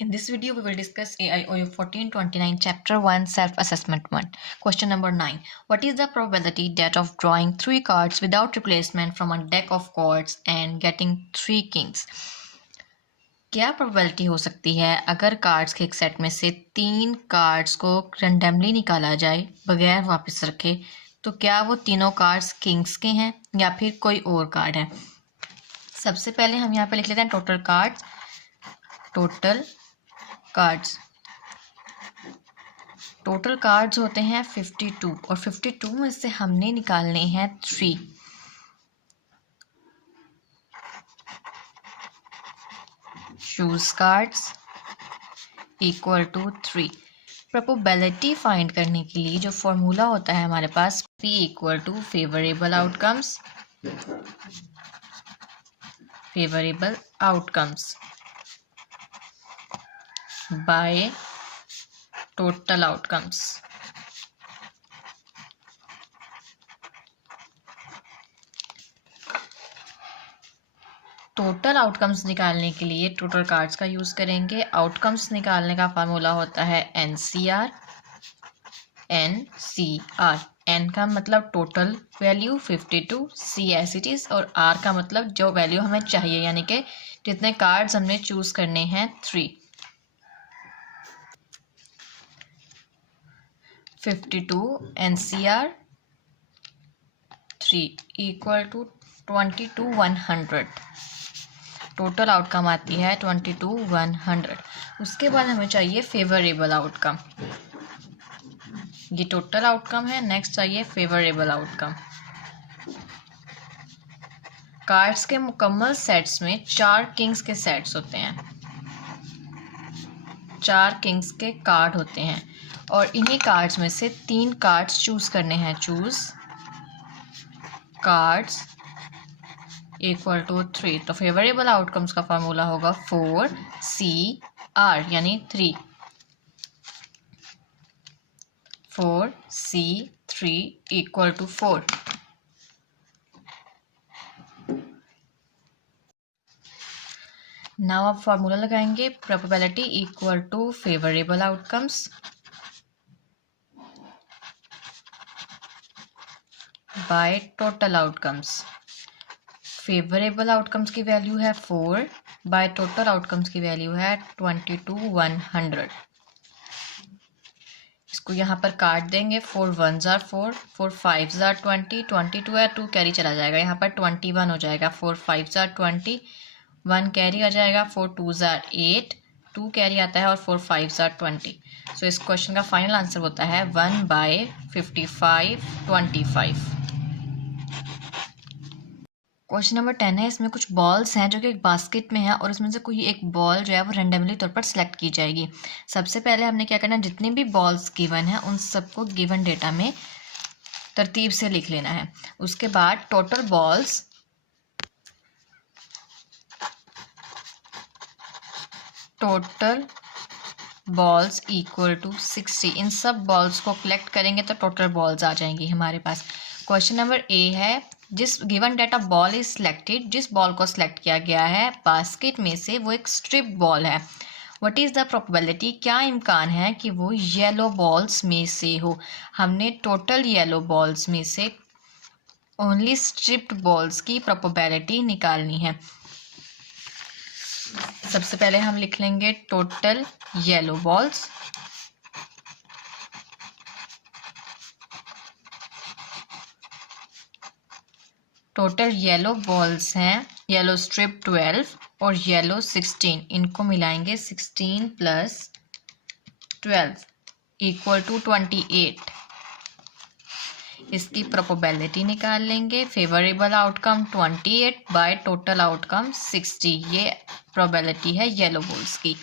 In this video, we will discuss AIOU 1429 Chapter 1 Self-Assessment 1. Question number 9. What is the probability that of drawing 3 cards without replacement from a deck of cards and getting 3 kings? क्या probability हो सकती है अगर cards के एक set में से 3 cards को रेंडमली निकाला जाए बगैर वापस रखे, तो क्या वो तीनों कार्ड्स किंग्स के हैं या फिर कोई और कार्ड है? सबसे पहले हम यहाँ पे लिख लेते हैं टोटल कार्ड्स होते हैं 52 और 52 में से हमने निकालने हैं 3। Choose cards equal to 3। Probability find करने के लिए जो फॉर्मूला होता है हमारे पास P equal to favourable outcomes by total outcomes. Total outcomes निकालने के लिए टोटल कार्ड्स का यूज़ करेंगे। आउटकम्स निकालने का फार्मूला होता है NCR। N का मतलब total value 52, C as it is, और R का मतलब जो वैल्यू हमें चाहिए, यानी कि जितने कार्ड्स हमने चूज़ करने हैं 3। 52 NCR 3 equal to 22,100। Total outcome आती है 22,100। उसके बाद हमें चाहिए फेवरेबल आउटकम। ये टोटल आउटकम है। नेक्स्ट चाहिए फेवरेबल आउटकम। कार्ड्स के मुकम्मल सेट्स में 4 किंग्स के सेट्स होते हैं, 4 किंग्स के कार्ड होते हैं और इन्हीं कार्ड्स में से 3 कार्ड्स चूज करने हैं। Choose cards equal to 3। तो फेवरेबल आउटकम्स का फार्मूला होगा 4CR यानी 3। 4C3 equal to 4। नाउ आप फार्मूला लगाएंगे probability equal to favourable outcomes by total outcomes. Favourable outcomes की वैल्यू है 4 बाय टोटल आउटकम्स की वैल्यू है 22,100। इसको यहाँ पर काट देंगे। 4 1s are 4, 4 5s are 20, 22 है, 2 कैरी चला जाएगा, यहाँ पर 21 हो जाएगा। 4 5s are 20, 1 कैरी आ जाएगा। 4 2s are 8, 2 कैरी आता है और 4 5s are 20। सो इस क्वेश्चन का फाइनल आंसर होता है 1/5525। क्वेश्चन नंबर 10 है। इसमें कुछ बॉल्स हैं जो कि एक बास्केट में है और उसमें से कोई एक बॉल जो है वो रेंडमली तौर पर सिलेक्ट की जाएगी। सबसे पहले हमने क्या करना है, जितनी भी बॉल्स गिवन है उन सबको गिवन डेटा में तरतीब से लिख लेना है। उसके बाद टोटल बॉल्स इक्वल टू 60। इन सब बॉल्स को कलेक्ट करेंगे तो टोटल बॉल्स आ जाएंगी हमारे पास। क्वेश्चन नंबर A है, जिस given data ball is selected, जिस बॉल को सिलेक्ट किया गया है बास्केट में से वो एक स्ट्रिप बॉल है। व्हाट इज़ द प्रोबेबिलिटी, क्या इम्कान है कि वो येलो बॉल्स में से हो। हमने टोटल येलो बॉल्स में से ओनली स्ट्रिप्ड बॉल्स की प्रोबेबिलिटी निकालनी है। सबसे पहले हम लिख लेंगे total yellow balls total yellow balls हैं, येलो स्ट्रिप 12 और येलो 16, इनको मिलाएंगे 16 प्लस 12 इक्वल टू 28। इसकी प्रोबेबिलिटी निकाल लेंगे। Favourable outcome 28 by total outcome 60, ये प्रोबेबिलिटी है येलो बॉल्स की।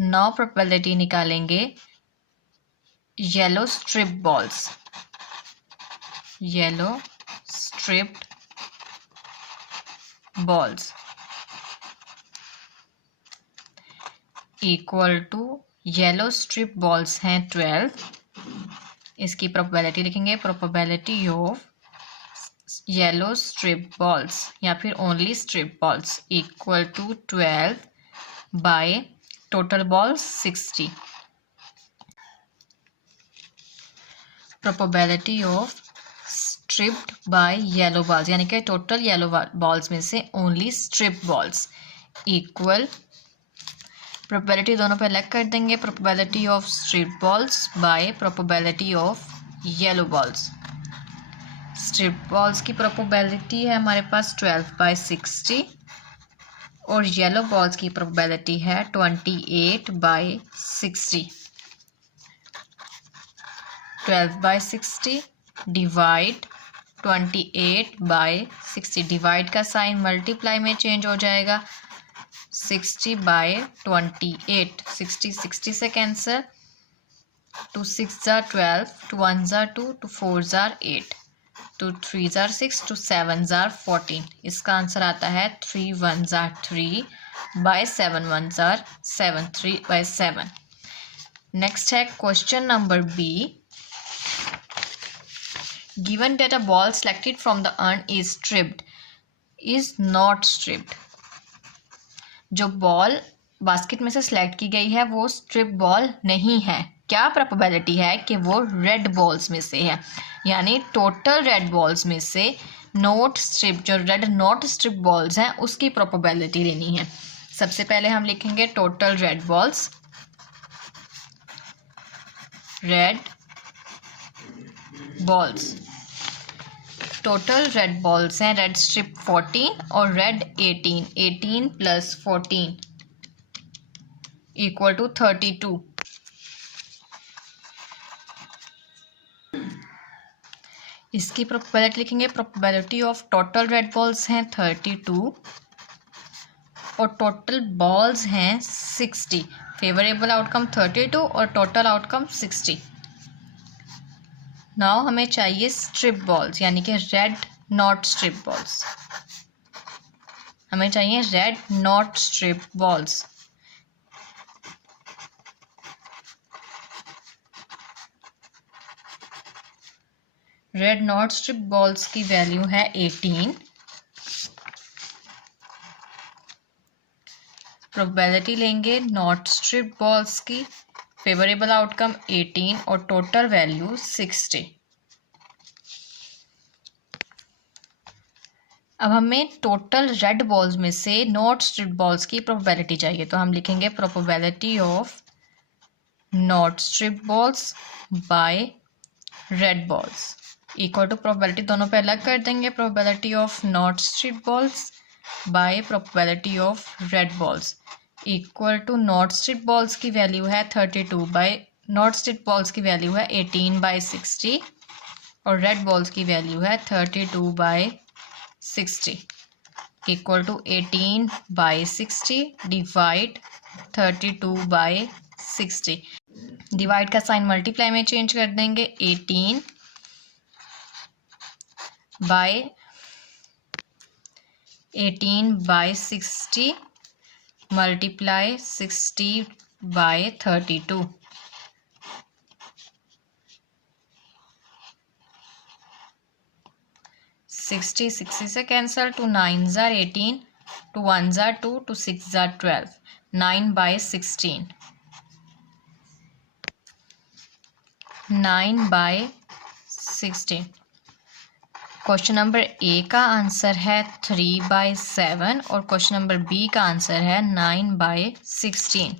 9 प्रोबेबिलिटी निकालेंगे yellow strip balls, yellow striped balls equal to yellow strip balls हैं 12। इसकी प्रोबेबिलिटी लिखेंगे, probability of yellow strip balls या फिर only strip balls equal to 12 by total balls 60। Probability of striped by yellow balls, यानी कि total yellow balls में से only strip balls equal, probability दोनों पे अलग कर देंगे, probability of strip balls by probability of yellow balls. Strip balls की प्रोबेबिलिटी है हमारे पास 12/60 और येलो बॉल्स की प्रोबेबिलिटी है 28/60। 12/60 डिवाइड 28/60, डिवाइड का साइन मल्टीप्लाई में चेंज हो जाएगा, 60/28, 60 से कैंसर, 2 6 जार 12, 2 1 जार 2, 2 4 जार 8, 2 3 जार 6, 2 7 जार 14। इसका आंसर आता है 3 1 जार 3/7 1 जार 7, 3/7। नेक्स्ट है question number B. Given that a ball selected from the urn is stripped, is not stripped. जो बॉल बास्केट में से सिलेक्ट की गई है वो स्ट्रिप बॉल नहीं है। क्या प्रोबेबिलिटी है कि वो रेड बॉल्स में से है, यानी टोटल रेड बॉल्स में से नॉट स्ट्रिप, जो रेड नॉट स्ट्रिप बॉल्स हैं उसकी प्रोबेबिलिटी लेनी है। सबसे पहले हम लिखेंगे total red balls, red balls, total red balls हैं, रेड स्ट्रिप 14 और रेड 18, 18 + 14 = 32। इसकी प्रोबेबिलिटी लिखेंगे, probability of total red balls हैं 32 और टोटल बॉल्स हैं 60। फेवरेबल आउटकम 32 और टोटल आउटकम 60। नाउ हमें चाहिए स्ट्रिप बॉल्स, यानी कि रेड नॉट स्ट्रिप बॉल्स। हमें चाहिए red not strip balls. Red not strip balls की वैल्यू है 18। प्रोबेबिलिटी लेंगे नॉट स्ट्रिप बॉल्स की, फेवरेबल आउटकम 18 और टोटल वैल्यू 60। अब हमें टोटल रेड बॉल्स में से नॉट स्ट्रिप बॉल्स की प्रोबेबिलिटी चाहिए, तो हम लिखेंगे probability of not strip balls by red balls equal to, probability दोनों पे अलग कर देंगे, probability of not strip balls by probability of red balls equal to, not strip balls की वैल्यू है 32 बाय, नॉट स्ट्रिप बॉल्स की value है 18/60 और रेड बॉल्स की वैल्यू है 32/60 इक्वल टू 18/60 डिवाइड 32/60। डिवाइड का साइन मल्टीप्लाई में चेंज कर देंगे, 18/60 मल्टीप्लाई 60/32। 60 से कैंसल, 2 9 जार 18, 2 1 जार 2, 2 6 जार 12, 9/16, 9/16। क्वेश्चन नंबर ए का आंसर है 3/7 और क्वेश्चन नंबर बी का आंसर है 9/16।